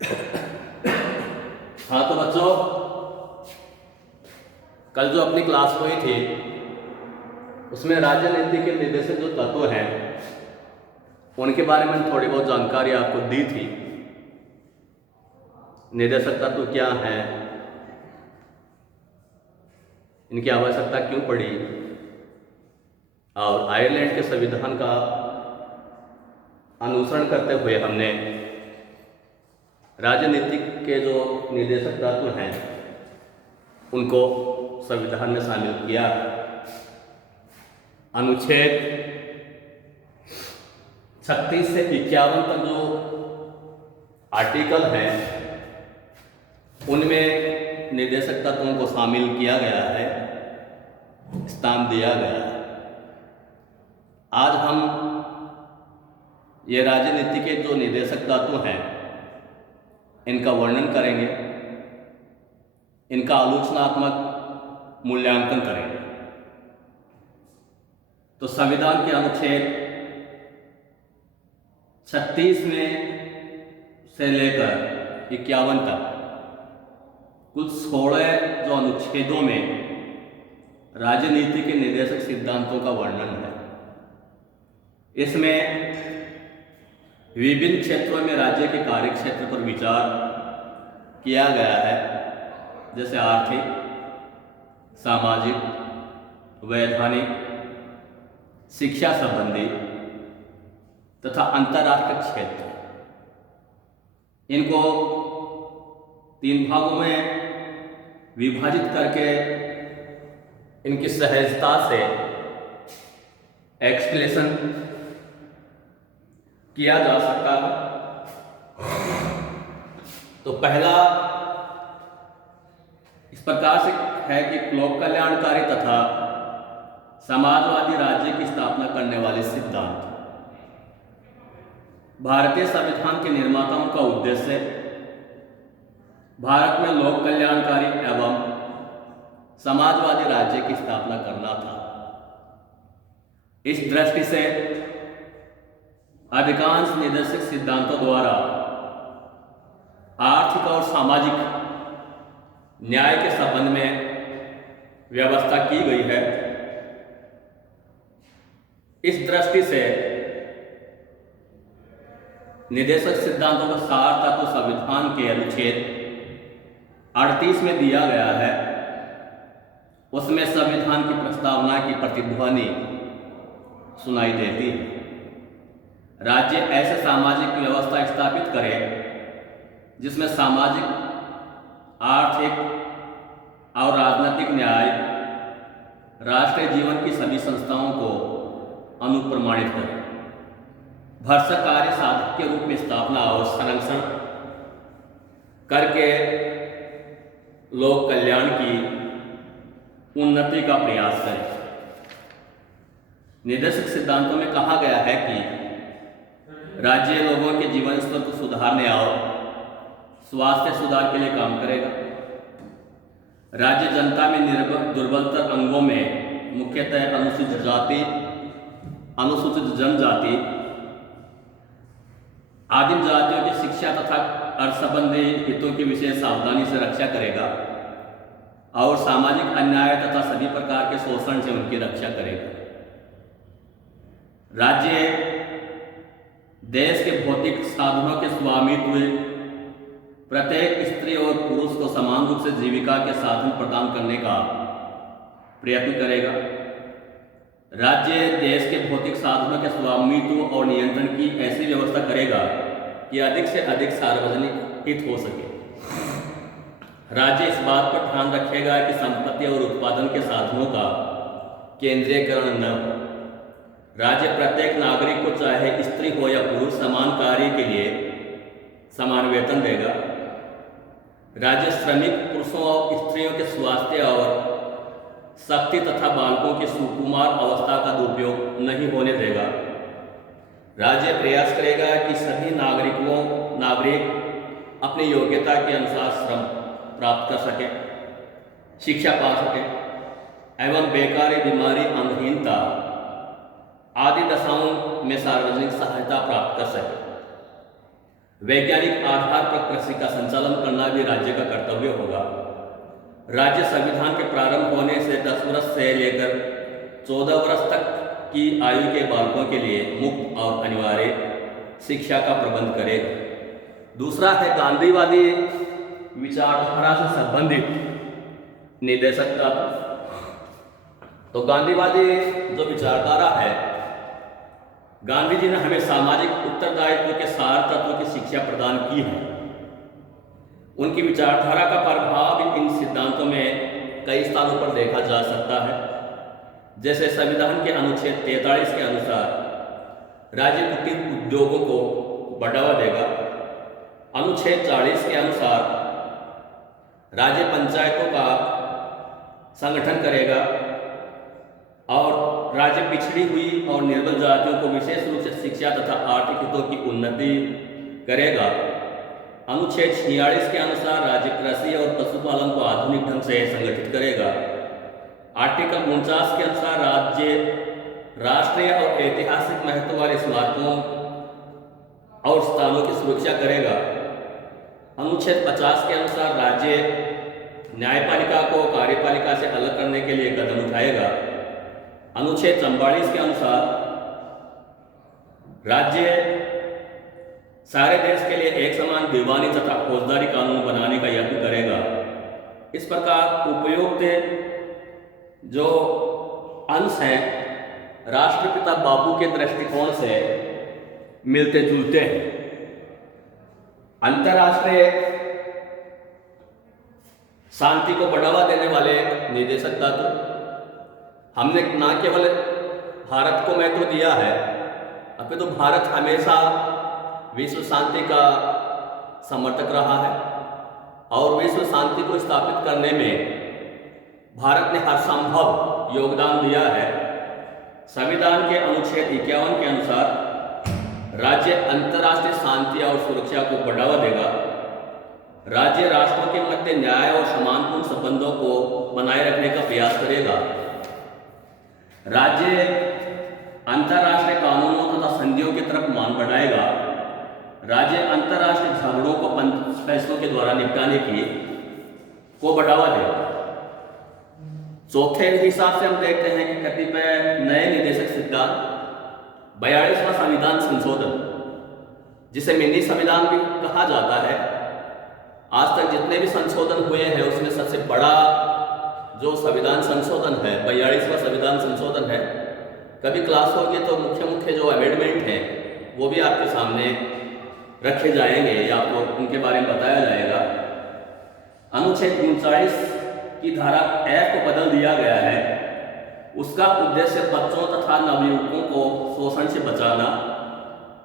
हाँ तो बच्चों, कल जो अपनी क्लास हुई थी उसमें राजनीति के निर्देशक जो तत्व हैं उनके बारे में थोड़ी बहुत जानकारी आपको दी थी। निर्देशक तत्व क्या है, इनकी आवश्यकता क्यों पड़ी, और आयरलैंड के संविधान का अनुसरण करते हुए हमने राजनीतिक के जो निर्देशक तत्व हैं उनको संविधान में शामिल किया। अनुच्छेद 36 से 51 तक जो आर्टिकल हैं उनमें निर्देशक तत्वों को शामिल किया गया है, स्थान दिया गया है। आज हम ये राजनीति के जो निर्देशक तत्व हैं इनका वर्णन करेंगे, इनका आलोचनात्मक मूल्यांकन करेंगे। तो संविधान के अनुच्छेद 36 में से लेकर 51 तक कुल 16 जो अनुच्छेदों में राजनीति के निर्देशक सिद्धांतों का वर्णन है। इसमें विभिन्न क्षेत्रों में राज्य के कार्य क्षेत्र पर विचार किया गया है, जैसे आर्थिक, सामाजिक, वैधानिक, शिक्षा संबंधी तथा अंतर्राष्ट्रीय क्षेत्र। इनको 3 भागों में विभाजित करके इनकी सहजता से एक्सप्लेनेशन किया जा सकता है। तो पहला इस प्रकार से है कि लोक कल्याणकारी तथा समाजवादी राज्य की स्थापना करने वाले सिद्धांत। भारतीय संविधान के निर्माताओं का उद्देश्य भारत में लोक कल्याणकारी एवं समाजवादी राज्य की स्थापना करना था। इस दृष्टि से अधिकांश निर्देशक सिद्धांतों द्वारा आर्थिक और सामाजिक न्याय के संबंध में व्यवस्था की गई है। इस दृष्टि से निर्देशक सिद्धांतों का सार तत्व संविधान के अनुच्छेद 38 में दिया गया है। उसमें संविधान की प्रस्तावना की प्रतिध्वनि सुनाई देती है। राज्य ऐसे सामाजिक व्यवस्था स्थापित करे जिसमें सामाजिक, आर्थिक और राजनीतिक न्याय राष्ट्रीय जीवन की सभी संस्थाओं को अनुप्रमाणित करे। भरसक कार्य साधक के रूप में स्थापना और संरक्षण करके लोक कल्याण की उन्नति का प्रयास करें। निर्देशक सिद्धांतों में कहा गया है कि राज्य लोगों के जीवन स्तर को सुधारने और स्वास्थ्य सुधार के लिए काम करेगा। राज्य जनता में दुर्बलतर अंगों में मुख्यतः अनुसूचित जाति, अनुसूचित जनजाति, आदिम जातियों की शिक्षा तथा अर्थ संबंधी हितों की विशेष सावधानी से रक्षा करेगा और सामाजिक अन्याय तथा सभी प्रकार के शोषण से उनकी रक्षा करेगा। राज्य देश के भौतिक साधनों के स्वामित्व, प्रत्येक स्त्री और पुरुष को समान रूप से जीविका के साधन प्रदान करने का प्रयत्न करेगा। राज्य देश के भौतिक साधनों के स्वामित्व और नियंत्रण की ऐसी व्यवस्था करेगा कि अधिक से अधिक सार्वजनिक हित हो सके। राज्य इस बात पर ध्यान रखेगा कि संपत्ति और उत्पादन के साधनों का केंद्रीयकरण न हो। राज्य प्रत्येक नागरिक को, चाहे स्त्री हो या पुरुष, समान कार्य के लिए समान वेतन देगा। राज्य श्रमिक पुरुषों और स्त्रियों के स्वास्थ्य और शक्ति तथा बालकों की सुकुमार अवस्था का दुरुपयोग नहीं होने देगा। राज्य प्रयास करेगा कि सभी नागरिक अपनी योग्यता के अनुसार श्रम प्राप्त कर सके, शिक्षा पा सके एवं बेकारी, बीमारी, अंगहीनता आदि दशाओं में सार्वजनिक सहायता प्राप्त कर सके। वैज्ञानिक आधार पर कृषि का संचालन करना भी राज्य का कर्तव्य होगा। राज्य संविधान के प्रारंभ होने से 10 वर्ष से लेकर 14 वर्ष तक की आयु के बालकों के लिए मुफ्त और अनिवार्य शिक्षा का प्रबंध करेगा। दूसरा है गांधीवादी विचारधारा से संबंधित निर्देशक तत्व। तो गांधीवादी जो विचारधारा है, गांधी जी ने हमें सामाजिक उत्तरदायित्व के सार तत्व की शिक्षा प्रदान की है। उनकी विचारधारा का प्रभाव इन सिद्धांतों में कई स्थानों पर देखा जा सकता है। जैसे संविधान के अनुच्छेद 43 के अनुसार राज्य कुटीर उद्योगों को बढ़ावा देगा। अनुच्छेद 40 के अनुसार राज्य पंचायतों का संगठन करेगा और राज्य पिछड़ी हुई और निर्बल जातियों को विशेष रूप से शिक्षा तथा आर्थिक हितों की उन्नति करेगा। अनुच्छेद 46 के अनुसार राज्य कृषि और पशुपालन को आधुनिक ढंग से संगठित करेगा। आर्टिकल 49 के अनुसार राज्य राष्ट्रीय और ऐतिहासिक महत्व वाले स्मारकों और स्थानों की सुरक्षा करेगा। अनुच्छेद 50 के अनुसार राज्य न्यायपालिका को कार्यपालिका से अलग करने के लिए कदम उठाएगा। अनुच्छेद 44 के अनुसार राज्य सारे देश के लिए एक समान दीवानी तथा फौजदारी कानून बनाने का यत्न करेगा। इस प्रकार उपयुक्त जो अंश हैं राष्ट्रपिता बापू के दृष्टिकोण से मिलते जुलते हैं। अंतर्राष्ट्रीय शांति को बढ़ावा देने वाले निर्देशक तत्व। हमने न केवल भारत को महत्व दिया है, अपितु तो भारत हमेशा विश्व शांति का समर्थक रहा है और विश्व शांति को स्थापित करने में भारत ने हर संभव योगदान दिया है। संविधान के अनुच्छेद 51 के अनुसार राज्य अंतर्राष्ट्रीय शांति और सुरक्षा को बढ़ावा देगा। राज्य राष्ट्रों के मध्य न्याय और समानपूर्ण संबंधों को बनाए रखने का प्रयास करेगा। राज्य अंतर्राष्ट्रीय कानूनों तथा संधियों की तरफ मान बढ़ाएगा। राज्य अंतर्राष्ट्रीय झगड़ों को फैसलों के द्वारा निपटाने को बढ़ावा देगा। चौथे हिसाब से हम देखते हैं कि कतिपय नए निर्देशक सिद्धांत 42वां संविधान संशोधन, जिसे मिनी संविधान भी कहा जाता है। आज तक जितने भी संशोधन हुए हैं उसमें सबसे बड़ा जो संविधान संशोधन है 42वां संविधान संशोधन है। कभी क्लास होगी तो मुख्य जो अमेंडमेंट हैं वो भी आपके सामने रखे जाएंगे या आपको उनके बारे में बताया जाएगा। अनुच्छेद 39 की धारा F को बदल दिया गया है। उसका उद्देश्य बच्चों तथा नवयुवकों को शोषण से बचाना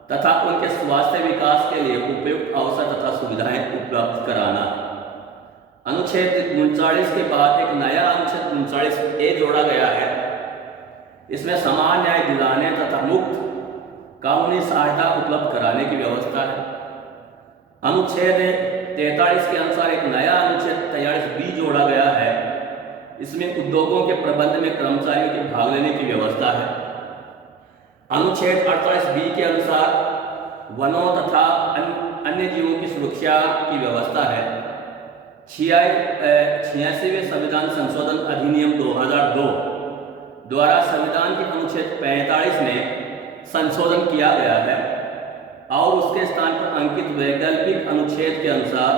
तथा उनके स्वास्थ्य विकास के लिए उपयुक्त अवसर तथा सुविधाएं उपलब्ध कराना। अनुच्छेद 39 के बाद एक नया अनुच्छेद 39A जोड़ा गया है। इसमें समान न्याय दिलाने तथा मुक्त कानूनी सहायता उपलब्ध कराने की व्यवस्था है। अनुच्छेद 43 के अनुसार एक नया अनुच्छेद 43B जोड़ा गया है। इसमें उद्योगों के प्रबंध में कर्मचारियों के भाग लेने की व्यवस्था है। अनुच्छेद 48B के अनुसार वनों तथा अन्य जीवों की सुरक्षा की व्यवस्था है। 86वें संविधान संशोधन अधिनियम 2002 द्वारा संविधान के अनुच्छेद 45 में संशोधन किया गया है और उसके स्थान पर अंकित वैकल्पिक अनुच्छेद के अनुसार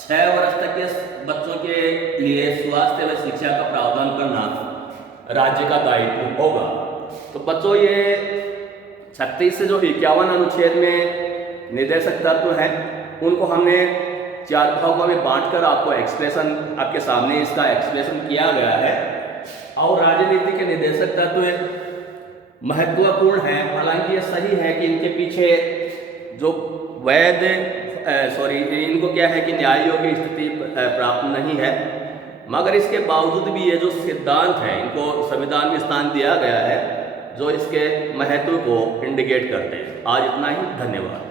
6 वर्ष तक के बच्चों के लिए स्वास्थ्य व शिक्षा का प्रावधान करना राज्य का दायित्व होगा। तो बच्चों ये 36 से जो 51 अनुच्छेद में निर्देशक तत्व हैं उनको हमने 4 भागों में बांटकर आपको एक्सप्रेशन आपके सामने इसका एक्सप्रेशन किया गया है। और राजनीति के निर्देशक तत्व महत्वपूर्ण है। हालांकि ये सही है कि इनके पीछे जो इनको क्या है कि न्याय योग्य स्थिति प्राप्त नहीं है, मगर इसके बावजूद भी ये जो सिद्धांत है इनको संविधान में स्थान दिया गया है जो इसके महत्व को इंडिकेट करते हैं। आज इतना ही, धन्यवाद।